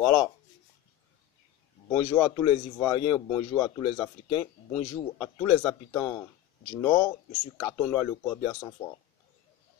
Voilà. Bonjour à tous les Ivoiriens, bonjour à tous les Africains, bonjour à tous les habitants du Nord. Je suis Carton Noir le Corbier à San Fort.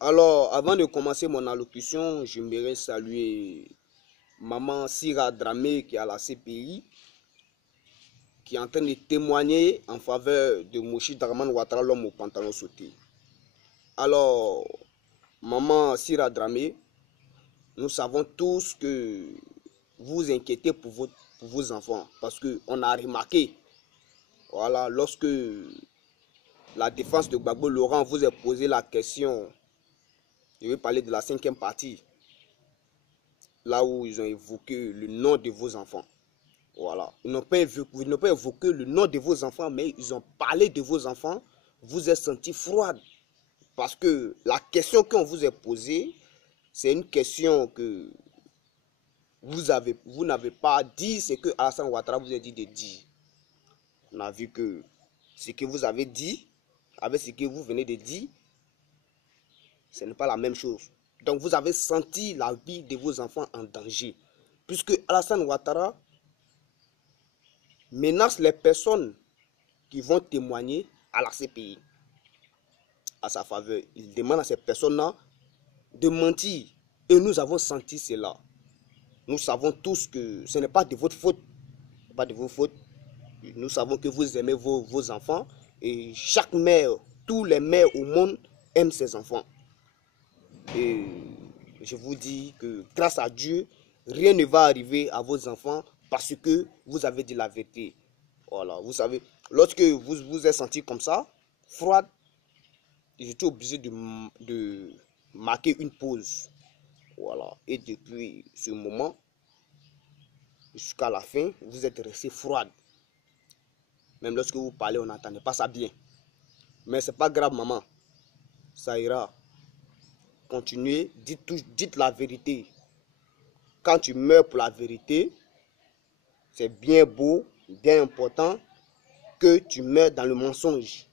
Alors, avant de commencer mon allocution, j'aimerais saluer Maman Sira Dramé qui est à la CPI, qui est en train de témoigner en faveur de Moshi Draman Ouattara, l'homme au pantalon sauté. Alors, Maman Sira Dramé, nous savons tous que vous vous inquiétez pour vos enfants, parce qu'on a remarqué, voilà, lorsque la défense de Gbagbo Laurent vous a posé la question, je vais parler de la 5e partie, là où ils ont évoqué le nom de vos enfants. Voilà, ils n'ont pas évoqué le nom de vos enfants, mais ils ont parlé de vos enfants. Vous êtes senti froide, parce que la question qu'on vous a posée, c'est une question que vous n'avez pas dit ce que Alassane Ouattara vous a dit de dire. On a vu que ce que vous avez dit, avec ce que vous venez de dire, ce n'est pas la même chose. Donc vous avez senti la vie de vos enfants en danger. Puisque Alassane Ouattara menace les personnes qui vont témoigner à la CPI à sa faveur. Il demande à ces personnes-là de mentir. Et nous avons senti cela. Nous savons tous que ce n'est pas de votre faute. Pas de vos fautes. Nous savons que vous aimez vos enfants. Et chaque mère, tous les mères au monde aiment ses enfants. Et je vous dis que grâce à Dieu, rien ne va arriver à vos enfants parce que vous avez dit la vérité. Voilà, vous savez, lorsque vous vous êtes senti comme ça, froide, j'étais obligé de marquer une pause. Voilà, et depuis ce moment, jusqu'à la fin, vous êtes resté froide. Même lorsque vous parlez, on n'entendait pas ça bien. Mais c'est pas grave, maman. Ça ira. Continuez, dites la vérité. Quand tu meurs pour la vérité, c'est bien beau, bien important que tu meurs dans le mensonge.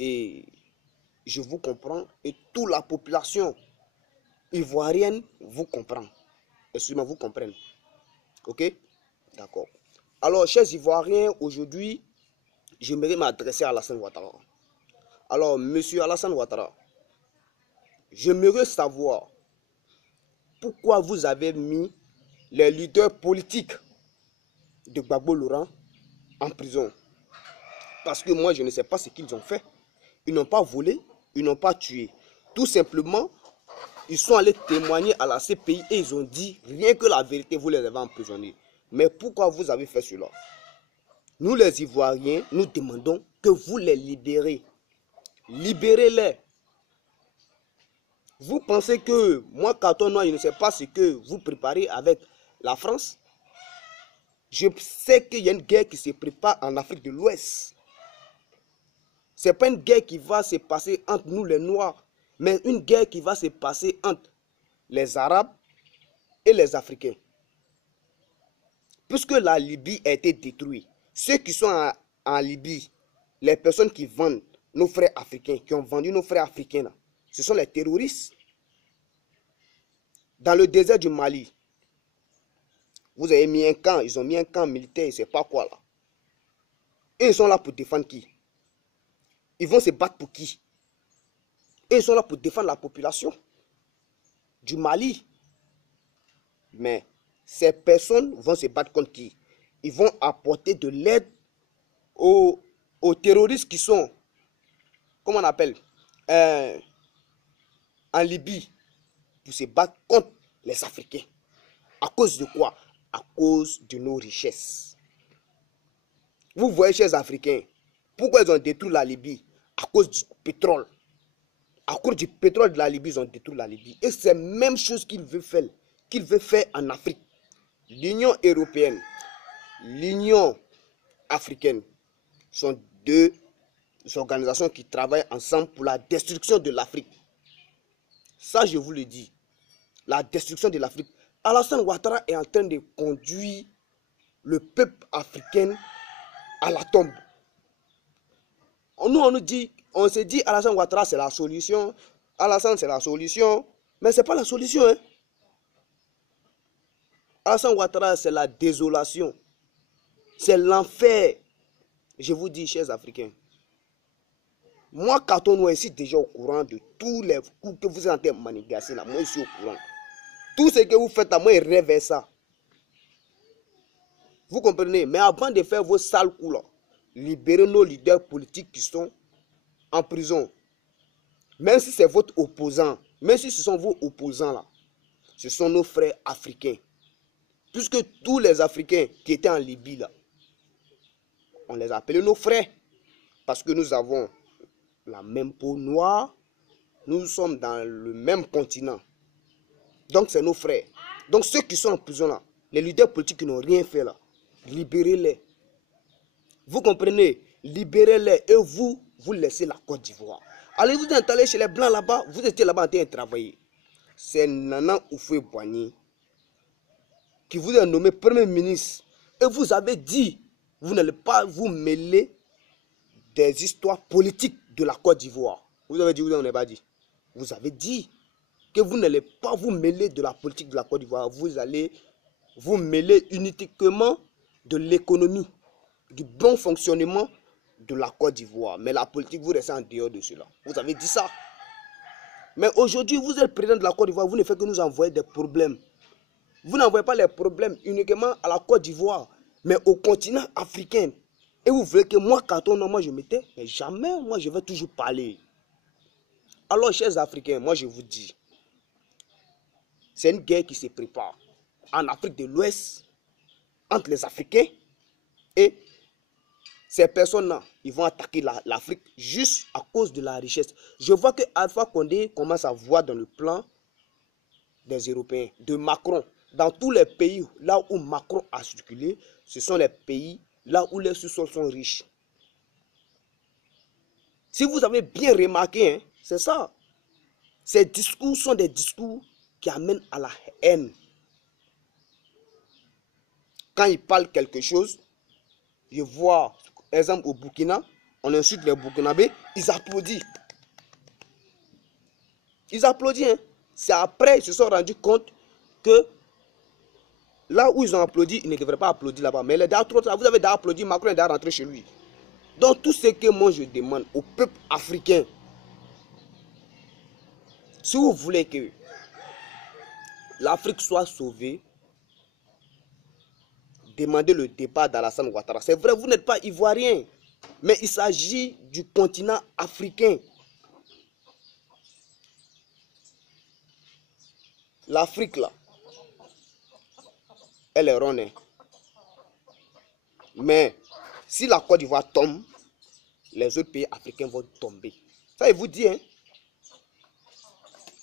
Et je vous comprends et toute la population ivoirienne vous comprend. Excusez-moi, vous comprenez. Ok? D'accord. Alors, chers Ivoiriens, aujourd'hui, j'aimerais m'adresser à Alassane Ouattara. Alors, monsieur Alassane Ouattara, j'aimerais savoir pourquoi vous avez mis les leaders politiques de Gbagbo Laurent en prison. Parce que moi, je ne sais pas ce qu'ils ont fait. Ils n'ont pas volé, ils n'ont pas tué. Tout simplement, ils sont allés témoigner à la CPI et ils ont dit, rien que la vérité, vous les avez emprisonnés. Mais pourquoi vous avez fait cela? Nous les Ivoiriens, nous demandons que vous les libérez. Libérez-les. Vous pensez que moi, Carton Noir, je ne sais pas ce que vous préparez avec la France? Je sais qu'il y a une guerre qui se prépare en Afrique de l'Ouest. Ce n'est pas une guerre qui va se passer entre nous les Noirs, mais une guerre qui va se passer entre les Arabes et les Africains. Puisque la Libye a été détruite, ceux qui sont en Libye, les personnes qui vendent nos frères africains, qui ont vendu nos frères africains, là, ce sont les terroristes. Dans le désert du Mali, vous avez mis un camp, ils ont mis un camp militaire, je ne sais pas quoi là. Et ils sont là pour défendre qui? Ils vont se battre pour qui? Et ils sont là pour défendre la population du Mali. Mais ces personnes vont se battre contre qui? Ils vont apporter de l'aide aux terroristes qui sont, comment on appelle, en Libye, pour se battre contre les Africains. À cause de quoi? À cause de nos richesses. Vous voyez, chers Africains, pourquoi ils ont détruit la Libye? À cause du pétrole. À cause du pétrole de la Libye, ils ont détruit la Libye. Et c'est la même chose qu'ils veulent faire en Afrique. L'Union européenne, l'Union africaine sont deux organisations qui travaillent ensemble pour la destruction de l'Afrique. Ça, je vous le dis. La destruction de l'Afrique. Alassane Ouattara est en train de conduire le peuple africain à la tombe. Nous, on se dit Alassane Ouattara c'est la solution. Alassane c'est la solution. Mais ce n'est pas la solution. Hein? Alassane Ouattara, c'est la désolation. C'est l'enfer. Je vous dis, chers Africains. Moi, Katono, je suis déjà au courant de tous les coups que vous êtes en train de manigasser là. Moi, je suis au courant. Tout ce que vous faites là, moi, je rêve ça. Vous comprenez? Mais avant de faire vos sales coups là, libérez nos leaders politiques qui sont en prison. Même si c'est votre opposant, même si ce sont vos opposants là, ce sont nos frères africains. Puisque tous les Africains qui étaient en Libye là, on les a appelés nos frères. Parce que nous avons la même peau noire, nous sommes dans le même continent. Donc c'est nos frères. Donc ceux qui sont en prison là, les leaders politiques qui n'ont rien fait là, libérez-les. Vous comprenez? Libérez-les et vous laissez la Côte d'Ivoire. Allez vous installer chez les Blancs là-bas, vous étiez là-bas en train de travailler. C'est Nana Houphouët-Boigny qui vous a nommé Premier ministre. Et vous avez dit, vous n'allez pas vous mêler des histoires politiques de la Côte d'Ivoire. Vous avez dit ou vous n'avez pas dit? Vous avez dit que vous n'allez pas vous mêler de la politique de la Côte d'Ivoire. Vous allez vous mêler uniquement de l'économie, du bon fonctionnement de la Côte d'Ivoire. Mais la politique, vous restez en dehors de cela. Vous avez dit ça. Mais aujourd'hui, vous êtes président de la Côte d'Ivoire, vous ne faites que nous envoyer des problèmes. Vous n'envoyez pas les problèmes uniquement à la Côte d'Ivoire, mais au continent africain. Et vous voulez que moi, Kato, non, moi je m'étais, mais jamais, moi je vais toujours parler. Alors, chers Africains, moi je vous dis, c'est une guerre qui se prépare en Afrique de l'Ouest, entre les Africains et ces personnes-là. Ils vont attaquer l'Afrique juste à cause de la richesse. Je vois que Alpha Condé commence à voir dans le plan des Européens, de Macron. Dans tous les pays là où Macron a circulé, ce sont les pays là où les sous-sols sont riches. Si vous avez bien remarqué, hein, c'est ça. Ces discours sont des discours qui amènent à la haine. Quand ils parlent quelque chose, je vois, exemple au Burkina, on insulte les Burkinabés, ils applaudissent. Ils applaudissent. Hein. C'est après ils se sont rendus compte que là où ils ont applaudi, ils ne devraient pas applaudir là-bas. Mais les autres, vous avez déjà applaudi, Macron est déjà rentré chez lui. Donc tout ce que moi je demande au peuple africain, si vous voulez que l'Afrique soit sauvée, demandez le départ d'Alassane Ouattara. C'est vrai, vous n'êtes pas ivoirien, mais il s'agit du continent africain. L'Afrique là, elle est ronde. Mais si la Côte d'Ivoire tombe, les autres pays africains vont tomber. Ça, il vous dit, hein?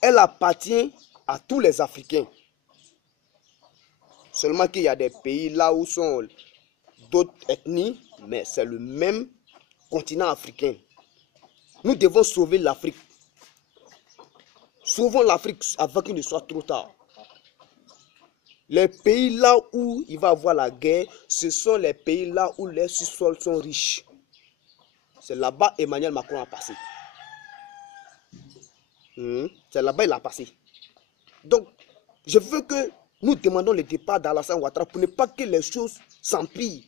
Elle appartient à tous les Africains. Seulement qu'il y a des pays là où sont d'autres ethnies, mais c'est le même continent africain. Nous devons sauver l'Afrique. Sauvons l'Afrique avant qu'il ne soit trop tard. Les pays là où il va y avoir la guerre, ce sont les pays là où les sous-sols sont riches. C'est là-bas Emmanuel Macron a passé. C'est là-bas il a passé. Donc, je veux que nous demandons le départ d'Alassane Ouattara pour ne pas que les choses s'empirent.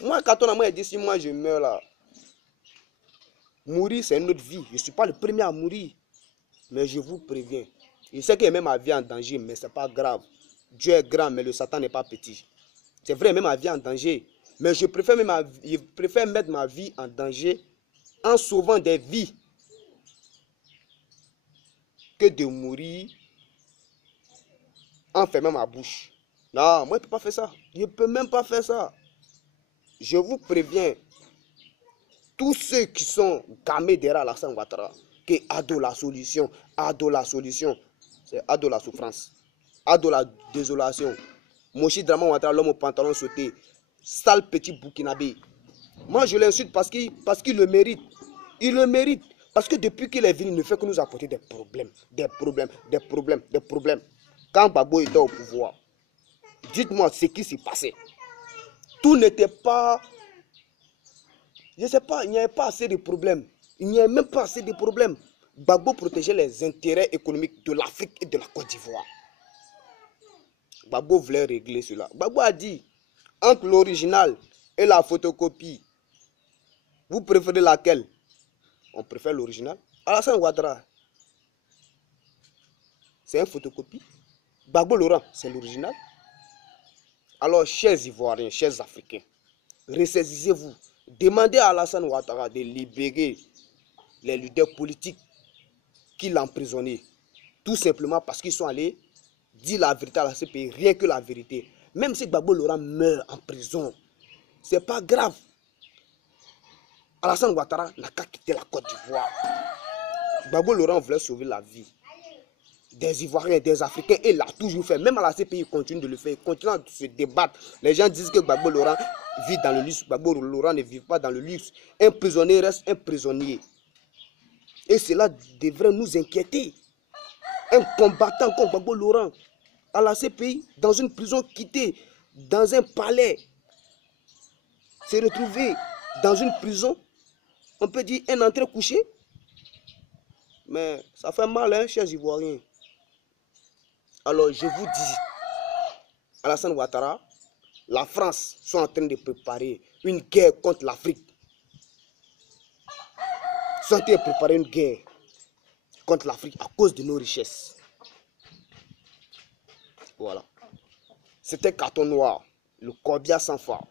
Moi, quand on a dit si moi je meurs là, mourir c'est une autre vie. Je ne suis pas le premier à mourir. Mais je vous préviens. Je sais qu'il y a même ma vie en danger, mais ce n'est pas grave. Dieu est grand, mais le Satan n'est pas petit. C'est vrai, même ma vie en danger. Mais je préfère mettre ma vie en danger en sauvant des vies que de mourir en fermant ma bouche. Non, moi je ne peux pas faire ça. Je ne peux même pas faire ça. Je vous préviens, tous ceux qui sont gamés derrière Alassane Ouattara, que Ado la solution, c'est Ado la souffrance, Ado la désolation. Moshi Draman Ouattara, l'homme au pantalon sauté, sale petit Burkinabé. Moi je l'insulte parce qu'il le mérite. Il le mérite. Parce que depuis qu'il est venu, il ne fait que nous apporter des problèmes. Quand Gbagbo était au pouvoir, dites-moi ce qui s'est passé. Tout n'était pas... Je ne sais pas, il n'y avait pas assez de problèmes. Il n'y avait même pas assez de problèmes. Gbagbo protégeait les intérêts économiques de l'Afrique et de la Côte d'Ivoire. Gbagbo voulait régler cela. Gbagbo a dit, entre l'original et la photocopie, vous préférez laquelle? On préfère l'original. Alassane Ouattara, c'est une photocopie. Gbagbo Laurent, c'est l'original. Alors, chers Ivoiriens, chers Africains, ressaisissez-vous. Demandez à Alassane Ouattara de libérer les leaders politiques qui l'ont emprisonné. Tout simplement parce qu'ils sont allés dire la vérité à la CPI, rien que la vérité. Même si Gbagbo Laurent meurt en prison, c'est pas grave. Alassane Ouattara n'a qu'à quitter la Côte d'Ivoire. Gbagbo Laurent voulait sauver la vie des Ivoiriens, des Africains, et il l'a toujours fait. Même à la CPI, il continue de le faire, il continue de se débattre. Les gens disent que Gbagbo Laurent vit dans le luxe. Gbagbo Laurent ne vit pas dans le luxe. Un prisonnier reste un prisonnier. Et cela devrait nous inquiéter. Un combattant comme Gbagbo Laurent, à la CPI, dans une prison quittée, dans un palais, se retrouver dans une prison, on peut dire un entrée couché. Mais ça fait mal, hein, chers Ivoiriens. Alors je vous dis, Alassane Ouattara, la France sont en train de préparer une guerre contre l'Afrique. Ils sont en train de préparer une guerre contre l'Afrique à cause de nos richesses. Voilà. C'était Carton Noir, le corbillard sans phare,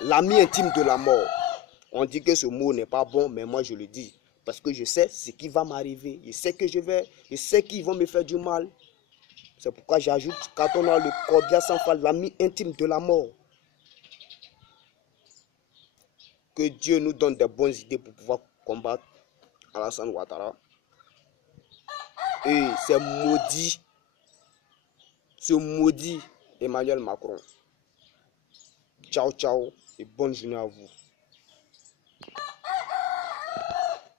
l'ami intime de la mort. On dit que ce mot n'est pas bon, mais moi je le dis. Parce que je sais ce qui va m'arriver. Je sais qu'ils vont me faire du mal. C'est pourquoi j'ajoute Carton Noir, le corbillard sans phare, l'ami intime de la mort. Que Dieu nous donne des bonnes idées pour pouvoir combattre Alassane Ouattara. Et c'est maudit. Ce maudit Emmanuel Macron. Ciao, ciao et bonne journée à vous.